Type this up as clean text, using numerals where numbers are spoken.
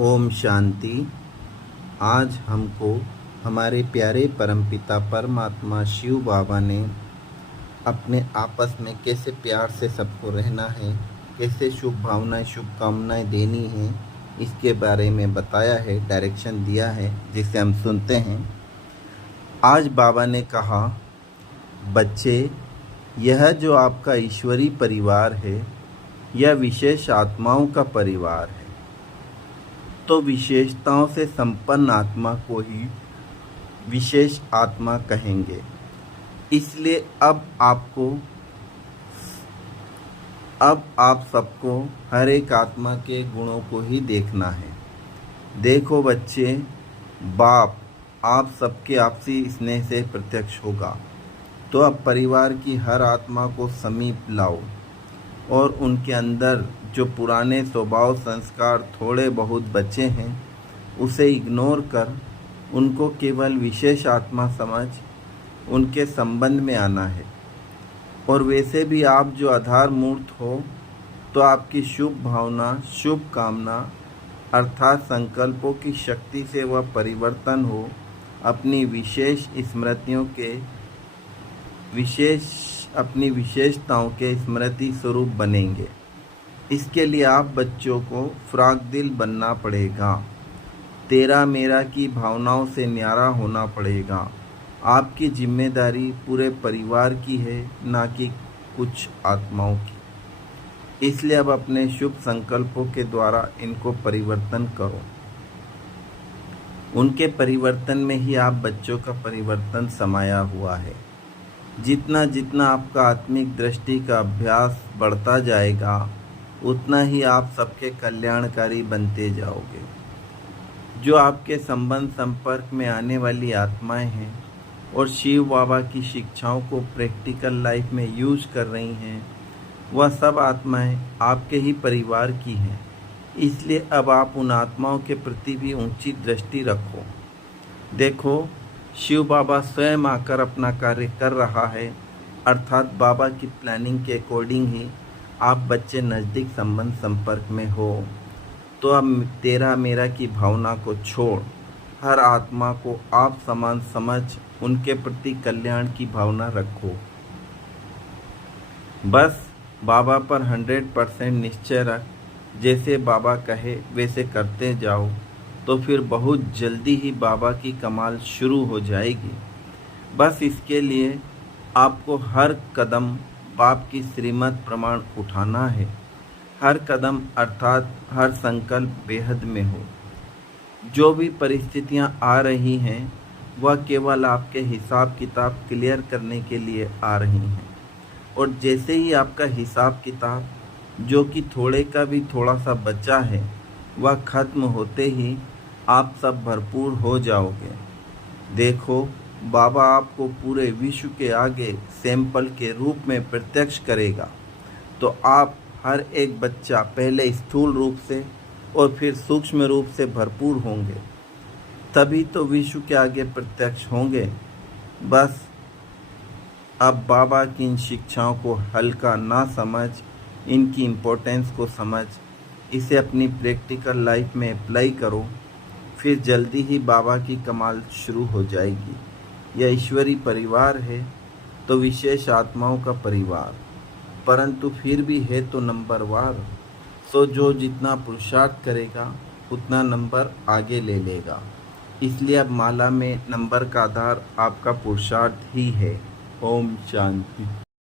ओम शांति। आज हमको हमारे प्यारे परमपिता परमात्मा शिव बाबा ने अपने आपस में कैसे प्यार से सबको रहना है, कैसे शुभ भावनाएं शुभकामनाएं देनी है, इसके बारे में बताया है, डायरेक्शन दिया है, जिसे हम सुनते हैं। आज बाबा ने कहा, बच्चे, यह जो आपका ईश्वरीय परिवार है, यह विशेष आत्माओं का परिवार है। तो विशेषताओं से संपन्न आत्मा को ही विशेष आत्मा कहेंगे। इसलिए अब आप सबको हर एक आत्मा के गुणों को ही देखना है। देखो बच्चे, बाप आप सबके आपसी स्नेह से प्रत्यक्ष होगा, तो अब परिवार की हर आत्मा को समीप लाओ और उनके अंदर जो पुराने स्वभाव संस्कार थोड़े बहुत बचे हैं, उसे इग्नोर कर उनको केवल विशेष आत्मा समझ उनके संबंध में आना है। और वैसे भी आप जो आधार मूर्त हो, तो आपकी शुभ भावना शुभ कामना अर्थात संकल्पों की शक्ति से वह परिवर्तन हो, अपनी अपनी विशेषताओं के स्मृति स्वरूप बनेंगे। इसके लिए आप बच्चों को फ्राक दिल बनना पड़ेगा, तेरा मेरा की भावनाओं से न्यारा होना पड़ेगा। आपकी जिम्मेदारी पूरे परिवार की है, ना कि कुछ आत्माओं की। इसलिए अब अपने शुभ संकल्पों के द्वारा इनको परिवर्तन करो। उनके परिवर्तन में ही आप बच्चों का परिवर्तन समाया हुआ है। जितना जितना आपका आत्मिक दृष्टि का अभ्यास बढ़ता जाएगा, उतना ही आप सबके कल्याणकारी बनते जाओगे। जो आपके संबंध संपर्क में आने वाली आत्माएं हैं और शिव बाबा की शिक्षाओं को प्रैक्टिकल लाइफ में यूज कर रही हैं, वह सब आत्माएं आपके ही परिवार की हैं। इसलिए अब आप उन आत्माओं के प्रति भी ऊंची दृष्टि रखो। देखो, शिव बाबा स्वयं आकर अपना कार्य कर रहा है, अर्थात बाबा की प्लानिंग के अकॉर्डिंग ही आप बच्चे नज़दीक संबंध संपर्क में हो। तो अब तेरा मेरा की भावना को छोड़ हर आत्मा को आप समान समझ उनके प्रति कल्याण की भावना रखो। बस बाबा पर 100% निश्चय रख। जैसे बाबा कहे वैसे करते जाओ, तो फिर बहुत जल्दी ही बाबा की कमाल शुरू हो जाएगी। बस इसके लिए आपको हर कदम बाप की श्रीमत प्रमाण उठाना है। हर कदम अर्थात हर संकल्प बेहद में हो। जो भी परिस्थितियां आ रही हैं, वह केवल आपके हिसाब किताब क्लियर करने के लिए आ रही हैं। और जैसे ही आपका हिसाब किताब, जो कि थोड़े का भी थोड़ा सा बचा है, वह खत्म होते ही आप सब भरपूर हो जाओगे। देखो, बाबा आपको पूरे विश्व के आगे सैंपल के रूप में प्रत्यक्ष करेगा। तो आप हर एक बच्चा पहले स्थूल रूप से और फिर सूक्ष्म रूप से भरपूर होंगे, तभी तो विश्व के आगे प्रत्यक्ष होंगे। बस अब बाबा की इन शिक्षाओं को हल्का ना समझ, इनकी इम्पोर्टेंस को समझ, इसे अपनी प्रैक्टिकल लाइफ में अप्लाई करो। फिर जल्दी ही बाबा की कमाल शुरू हो जाएगी। यह ईश्वरीय परिवार है, तो विशेष आत्माओं का परिवार, परंतु फिर भी है तो नंबरवार। सो जो जितना पुरुषार्थ करेगा, उतना नंबर आगे ले लेगा। इसलिए अब माला में नंबर का आधार आपका पुरुषार्थ ही है। ओम शांति।